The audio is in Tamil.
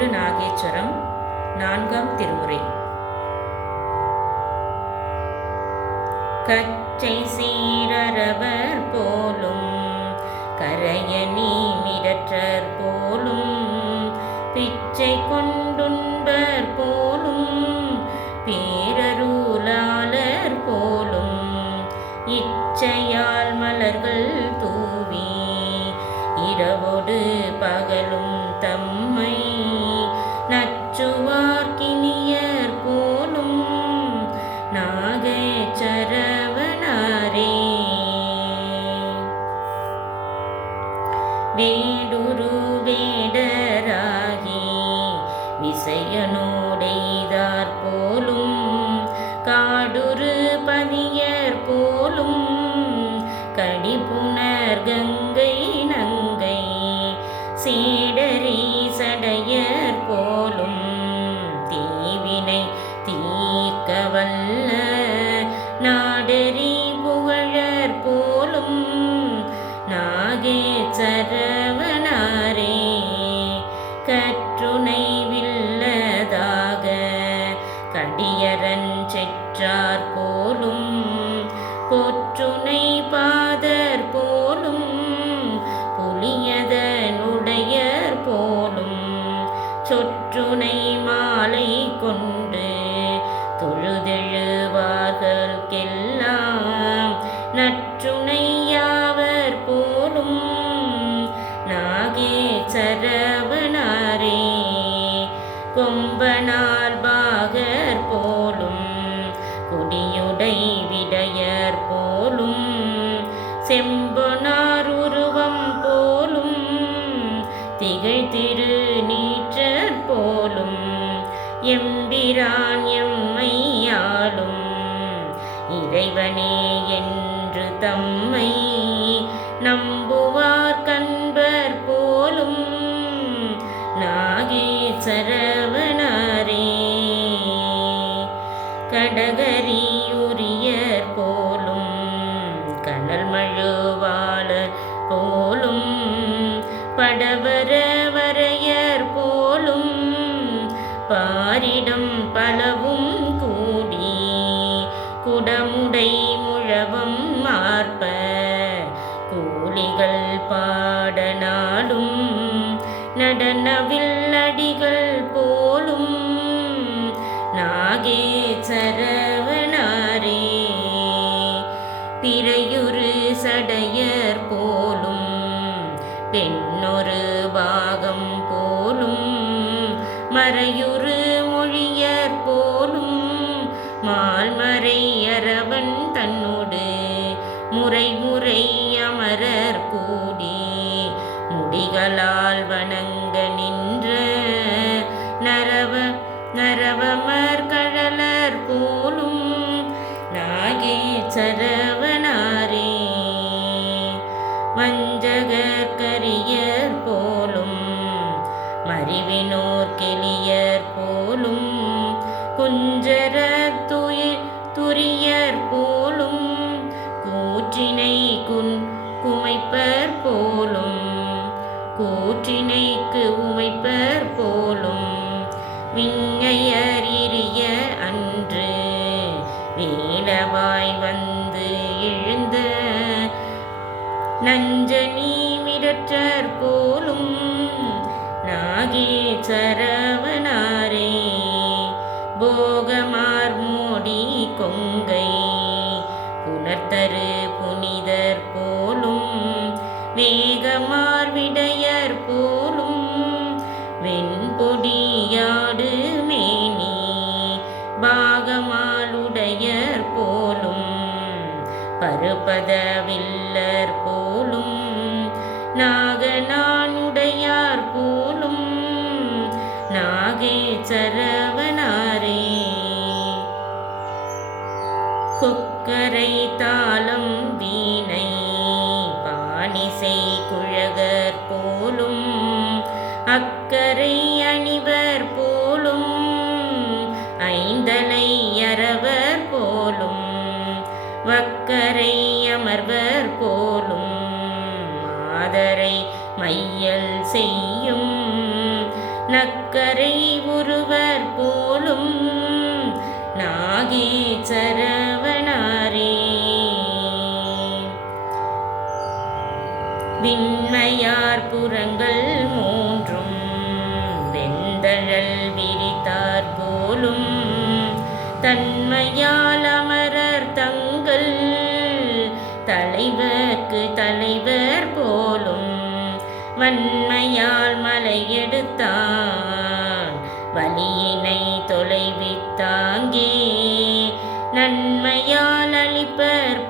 திருநாகேஸ்வரம் 4ஆம் திருமுறை. கச்சை சீரரவர் போலும் கரையணி மிடற்றர் போலும் பிச்சை கொண்டுண்பர் போலும் பேரருளாளர் போலும் இச்சையால் மலர்கள் தூவி இரவோடு பகலும் தம்மை நச்சுவார்க்கினியர் போலும் நாகேச்சரவனாரே. வேடுரு வேடராகி விசயனோடெய்தார் போலும் காடுரு பதியர் போலும் கடிபுணர் கங்கை நங்கை சேடரி சடையர் போலும் தீவினை தீர்க்க வல்ல நாடரி புகழர் போலும் நாகேச்சரவனாரே. கற்றுணை வில்லதாக கடியரன் செற்றார் போலும் பொற்றுணை பாதர் போலும் புலியதனுடையர் போலும் சொற்றுணை மாலை கொண்டு தொழுதெழுவார்களுக்கெல்லாம் நற்றுணை யாவர் போலும் நாகேச்சரவனாரே. கொம்பனார் பாகர் போலும் கொடியுடை விடையர் போலும் செம்பொனார் உருவம் போலும் திகழ் திரு நீற்றர் போலும் எம்பிரான் எம்மையாளும் இறைவனே என்று தம்மை நம்புவார் கண்பர் போலும் நாகேச்சரவனாரே. கடகரியுரியர் போலும் கனல் மழுவாளர் போலும் படவர வரையர் போலும் பாரிடம் பலவும் கூடி குடமுடை முழவம் மார்ப கூலிகள் பாடனாலும் நடனவில் அடிகள் போலும் நாகேச்சரவனாரே. பிறையுறு சடையர் போலும் பெண்ணொரு பாகம் போலும் மறையுறு மொழியர் போலும் மால்மறை அரவன் தன்னோடு முறை முறை அமரர் கூடி முடிகளால் வணங்க நின்ற நரவமர் கழலர் போலும் நாகேச்சரவனாரே. வஞ்சகர் கரியர் போலும் மறிவினோர் கெளியர் போலும் குஞ்சர துரியர் போலும் கூற்றினை குமைப்பர் போலும் கூற்றினைக்கு உமைப்பர் போலும் விஞ்ஞையர் இரிய அன்று வேடவாய் வந்து எழுந்த நஞ்சனி மிடற்றர் போலும் நாகேச்சரவனாரே. போகமார் மோடி கொங்கை புனர்த்தரு புனிதர் போலும் வேகமார் விடையர் போலும் வெண்பொடியாடு மேனி பாகமாளுடையர் போலும் பருபதவில்லர் போலும் நாகனானுடையார் போலும் நாகேச்சரவனாரே. கொக்கரை தாளம் வீணை பாணிசை குழகர் போலும் அக்கரை அணிவர் போலும் ஐந்தலை அரவர் போலும் வக்கரை அமர்வர் போலும் மாதரை மையல் செய்யும் நக்க நற்கரை உருவர் போலும் நாகேச்சரவனாரே. விண்மையார் புறங்கள் மூன்றும் வெந்தழல் விரித்தார் போலும் தன்மையால் அமரர் தங்கள் தலைவர்க்கு தலைவர் போலும் வன்மையால் மலையெடுத்தான் வலியினை தொலைவித்தாங்கே நன்மையால் அளிப்பர்